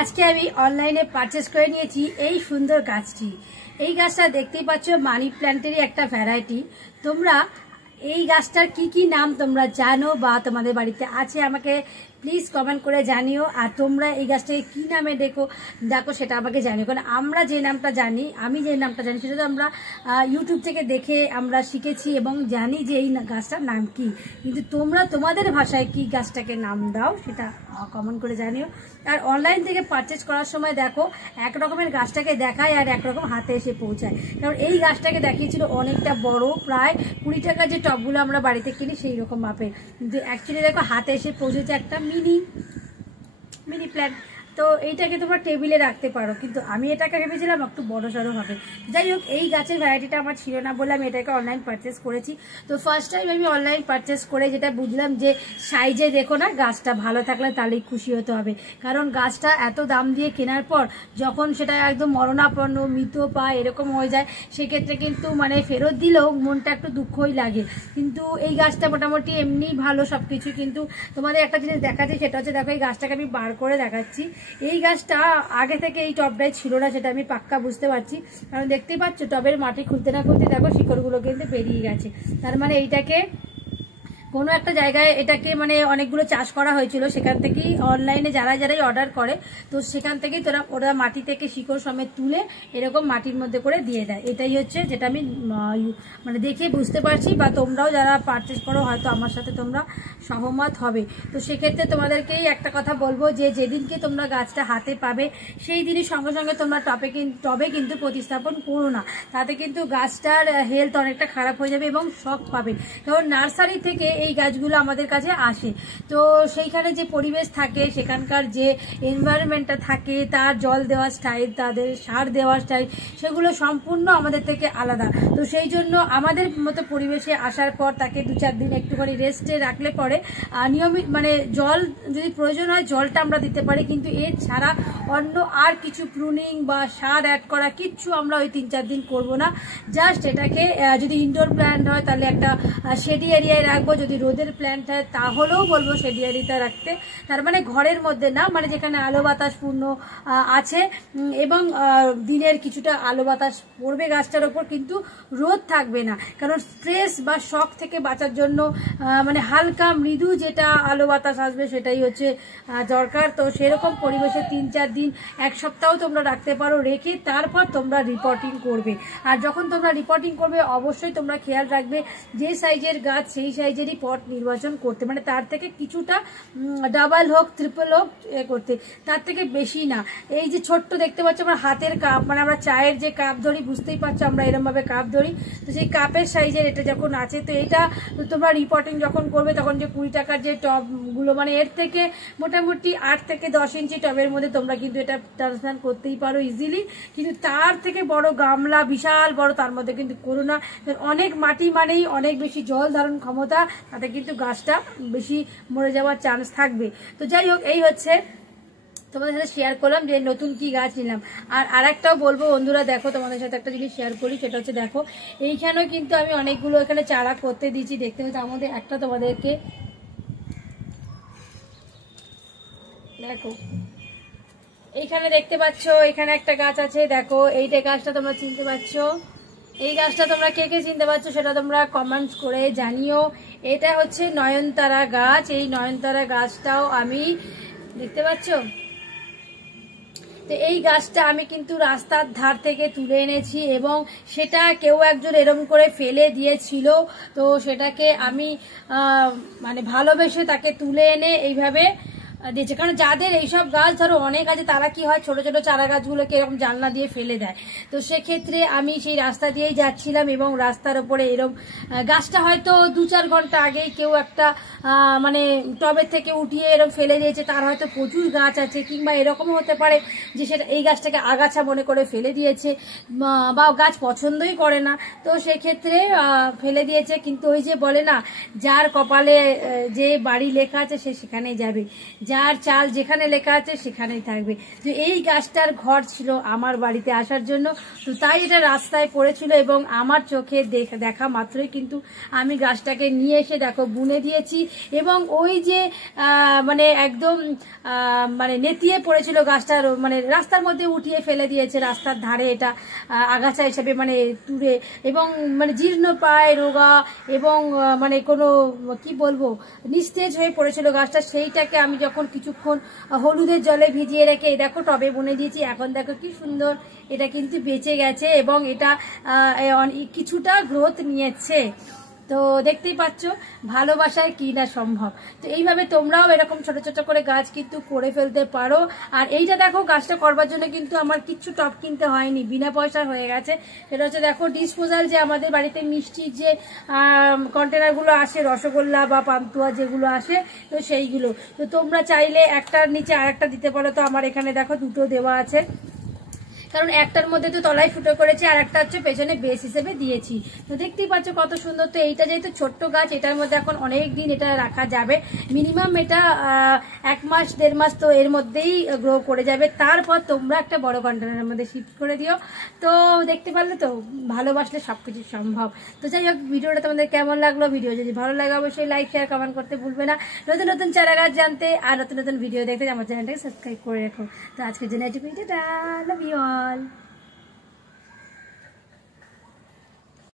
আজকে আমি অনলাইনে পারচেজ করে নিয়েছি এই সুন্দর গাছটি। এই গাছটা দেখতেই পাচ্ছ মানি প্ল্যান্টেরই একটা ভ্যারাইটি। তোমরা এই গাছটার কি কি নাম তোমরা জানো বা তোমাদের বাড়িতে আছে আমাকে প্লিজ কমেন্ট করে জানিও। আর তোমরা এই গাছটাকে কি নামে দেখো সেটা আমাকে জানিও, কারণ আমরা যে নামটা জানি, আমি যে নামটা জানি সেটা তো আমরা ইউটিউব থেকে দেখে আমরা শিখেছি এবং জানি যে এই গাছটার নাম কি, কিন্তু তোমরা তোমাদের ভাষায় কি গাছটাকে নাম দাও সেটা কমেন্ট করে জানিও। আর অনলাইন থেকে পারচেজ করার সময় দেখো এক রকমের গাছটাকে দেখায় আর একরকম হাতে এসে পৌঁছায়। কারণ এই গাছটাকে দেখিয়েছিল অনেকটা বড়, প্রায় 20 টাকার যে টবগুলো আমরা বাড়িতে কিনি সেই রকম মাপের, কিন্তু অ্যাকচুয়ালি দেখো হাতে এসে পৌঁছেছে একটা মিনি প্ল্যান্ট। তো এইটাকে তোমরা টেবিলে রাখতে পারো, কিন্তু আমি এটাকে ভেবেছিলাম একটু বড় সড়ো হবে। যাই হোক, এই গাছের ভ্যারাইটিটা আমার ছিল না বলে আমি এটাকে অনলাইন পারচেস করেছি। তো ফার্স্ট টাইম আমি অনলাইন পারচেস করে যেটা বুঝলাম যে সাইজে দেখো না, গাছটা ভালো থাকলে তাহলেই খুশি হতে হবে। কারণ গাছটা এত দাম দিয়ে কেনার পর যখন সেটা একদম মরণাপন্ন মৃত পায় এরকম হয়ে যায়, সেক্ষেত্রে কিন্তু মানে ফেরত দিলেও মনটা একটু দুঃখই লাগে। কিন্তু এই গাছটা মোটামুটি এমনি ভালো সব কিছু। কিন্তু তোমাদের একটা জিনিস দেখাচ্ছি, সেটা হচ্ছে দেখো এই গাছটাকে আমি বার করে দেখাচ্ছি। এই গাছটা আগে থেকে এই টবটাই ছিল না, সেটা আমি পাক্কা বুঝতে পারছি। কারণ দেখতেই পাচ্ছ টবের মাটি খুলতে না খুলতে দেখো শিকড়গুলো কিন্তু বেরিয়ে গেছে। তার মানে এইটাকে কোনো একটা জায়গায় এটাকে মানে অনেকগুলো চাষ করা হয়েছিল, সেখান থেকেই অনলাইনে যারাই অর্ডার করে তো সেখান থেকেই ওরা মাটি থেকে শিকড় সমেত তুলে এরকম মাটির মধ্যে করে দিয়ে দেয়। এটাই হচ্ছে যেটা আমি মানে দেখে বুঝতে পারছি, বা তোমরাও যারা পারচেজ করো হয়তো আমার সাথে তোমরা সহমত হবে। তো সেক্ষেত্রে তোমাদেরকেই একটা কথা বলবো যে যেদিনকে তোমরা গাছটা হাতে পাবে সেই দিনই সঙ্গে সঙ্গে তোমরা টবে কিন্তু প্রতিস্থাপন করো না, তাতে কিন্তু গাছটার হেলথ অনেকটা খারাপ হয়ে যাবে এবং শক পাবে। কারণ নার্সারি থেকে এই গাছগুলো আমাদের কাছে আসে, তো সেইখানে যে পরিবেশ থাকে, সেখানকার যে এনভায়রনমেন্টটা থাকে, তার জল দেওয়ার স্টাইল, তাদের সার দেওয়ার স্টাইল, সেগুলো সম্পূর্ণ আমাদের থেকে আলাদা। তো সেই জন্য আমাদের মতো পরিবেশে আসার পর তাকে 2-4 দিন একটুখানি রেস্টে রাখলে পরে নিয়মিত মানে জল যদি প্রয়োজন হয় জলটা আমরা দিতে পারি, কিন্তু এর ছাড়া অন্য আর কিছু প্রুনিং বা সার অ্যাড করা কিচ্ছু আমরা ওই 3-4 দিন করবো না। জাস্ট এটাকে যদি ইনডোর প্ল্যান্ট হয় তাহলে একটা শেডি এরিয়ায় রাখবো, যদি রোদের প্ল্যান্ট হয় তাহলেও বলবো শেডি এরিয়াতে রাখতে। তার মানে ঘরের মধ্যে না, মানে যেখানে আলো বাতাস পূর্ণ আছে এবং দিনের কিছুটা আলো বাতাস পড়বে গাছটার ওপর, কিন্তু রোদ থাকবে না। কারণ স্ট্রেস বা শক থেকে বাঁচার জন্য মানে হালকা মৃদু যেটা আলো বাতাস আসবে সেটাই হচ্ছে দরকার। তো সেরকম পরিবেশে 3-4 দিন 1 সপ্তাহ তোমরা রাখতে পারো, রেখে তারপর তোমরা রিপোর্টিং করবে। আর যখন তোমরা রিপোর্টিং করবে অবশ্যই তোমরা খেয়াল রাখবে যে সাইজের গাছ সেই সাইজেরই পট নির্বাচন করতে, মানে তার থেকে কিছুটা ডাবল হোক ট্রিপল হোক করতে, তার থেকে বেশি না। এই যে ছোট্ট দেখতে পাচ্ছ আমরা হাতের কাপ, মানে আমরা চায়ের যে কাপ ধরি, বুঝতেই পারছো আমরা এরকম ভাবে কাপ ধরি, তো সেই কাপের সাইজের এটা যখন আছে, তো এটা তোমরা রিপোর্টিং যখন করবে তখন যে 20 টাকার যে টবগুলো, মানে এর থেকে মোটামুটি 8 থেকে 10 ইঞ্চি টবের মধ্যে তোমরা কিন্তু এটা ট্রান্সপ্লান্ট করতেই পারো ইজিলি। কিন্তু তার থেকে বড় গামলা বিশাল বড় তার মধ্যে কিন্তু করো না। অনেক মাটি মানেই অনেক বেশি জল ধারণ ক্ষমতা, তাতে কিন্তু গাছটা বেশি মরে যাওয়ার চান্স থাকবে। তো যাই হোক, এই হচ্ছে তোমাদের সাথে শেয়ার করলাম যে নতুন কি গাছ নিলাম। আর আরেকটাও বলবো বন্ধুরা, দেখো তোমাদের সাথে একটা জিনিস শেয়ার করি, সেটা হচ্ছে দেখো এইখানেও কিন্তু আমি অনেকগুলো এখানে চারা করতে দিয়েছি, দেখতে পাচ্ছি। তার মধ্যে একটা তোমাদেরকে দেখো এইখানে দেখতে পাচ্ছ, এখানে একটা গাছ আছে দেখো, এইটা গাছটা তোমরা চিনতে পারছো। এই গাছটা তোমরা কে কে চিনতে পারছো সেটা তোমরা কমেন্টস করে জানিও। এটা হচ্ছে নয়নতারা গাছ। এই নয়নতারা গাছটাও আমি দেখতে পাচ্ছ, তো এই গাছটা আমি কিন্তু রাস্তার ধার থেকে তুলে এনেছি এবং সেটা কেউ একজন এরম করে ফেলে দিয়েছিল, তো সেটাকে আমি মানে ভালোবেসে তাকে তুলে এনে এইভাবে দিয়েছে। কারণ যাদের এইসব গাছ ধরো অনেক আছে, তারা কি হয় ছোট ছোট চারা গাছগুলোকে এরকম জানলা দিয়ে ফেলে দেয়। তো সেক্ষেত্রে আমি সেই রাস্তা দিয়েই যাচ্ছিলাম এবং রাস্তার ওপরে এরকম গাছটা হয়তো 2-4 ঘন্টা আগেই কেউ একটা মানে টবের থেকে উঠিয়ে এরকম ফেলে দিয়েছে, তার হয়তো প্রচুর গাছ আছে, কিংবা এরকমও হতে পারে যে সেটা এই গাছটাকে আগাছা মনে করে ফেলে দিয়েছে, বা গাছ পছন্দই করে না, তো সেক্ষেত্রে ফেলে দিয়েছে। কিন্তু ওই যে বলে না, যার কপালে যে বাড়ি লেখা আছে সে সেখানেই যাবে। যার চাল যেখানে লেখা আছে সেখানেই থাকবে। যে এই গাছটার ঘর ছিল আমার বাড়িতে আসার জন্য, তো তাই এটা রাস্তায় পড়েছিল এবং আমার চোখে দেখা মাত্রই কিন্তু আমি গাছটাকে নিয়ে এসে দেখো বুনে দিয়েছি। এবং ওই যে মানে একদম মানে নেতিয়ে পড়েছিল গাছটার, মানে রাস্তার মধ্যে উঠিয়ে ফেলে দিয়েছে রাস্তার ধারে, এটা আগাছা হিসেবে মানে তুলে, এবং মানে জীর্ণ প্রায় রোগা এবং মানে কোনো কি বলবো নিস্তেজ হয়ে পড়েছিল গাছটা। সেইটাকে আমি যখন কিছুক্ষণ হলুদের জলে ভিজিয়ে রেখে দেখো টবে বুনে দিয়েছি, এখন দেখো কি সুন্দর এটা কিন্তু বেঁচে গেছে এবং এটা কিছুটা গ্রোথ নিয়েছে। তো দেখতেই পাচ্ছ ভালোবাসায় কি না সম্ভব। তো এইভাবে তোমরাও এরকম ছোট ছোট করে গাছ কিন্তু করে ফেলতে পারো। আর এইটা দেখো গাছটা করবার জন্য কিন্তু আমার কিচ্ছু টব কিনতে হয়নি, বিনা পয়সা হয়ে গেছে। সেটা হচ্ছে দেখো ডিসপোজাল যে আমাদের বাড়িতে মিষ্টির যে কন্টেনারগুলো আসে, রসগোল্লা বা পান্তুয়া যেগুলো আসে, তো সেইগুলো। তো তোমরা চাইলে একটার নিচে আর একটা দিতে পারো। তো আমার এখানে দেখো দুটো দেওয়া আছে, কারণ একটার মধ্যে তো তলায় ফুটো করেছি আর একটা হচ্ছে পেছনে বেস হিসেবে দিয়েছি। তো দেখতেই পাচ্ছ কত সুন্দর। তো এইটা যেহেতু ছোট্ট গাছ, এটার মধ্যে এখন অনেক দিন এটা রাখা যাবে, মিনিমাম এটা 1 মাস 1.5 মাস তো এর মধ্যেই গ্রো করে যাবে। তারপর তোমরা একটা বড় কন্টেনারের মধ্যে শিফট করে দিও। তো দেখতে পারলে তো ভালোবাসলে সবকিছু সম্ভব। তো যাই হোক, ভিডিওটা তোমাদের কেমন লাগলো? ভিডিও যদি ভালো লাগে অবশ্যই লাইক শেয়ার কমেন্ট করতে ভুলবে না। নতুন নতুন চারা গাছ জানতে আর নতুন নতুন ভিডিও দেখতে আমার চ্যানেলটাকে সাবস্ক্রাইব করে রাখো। তো আজকের জন্য এটুকুই, টাটা, লাভ ইউ অল।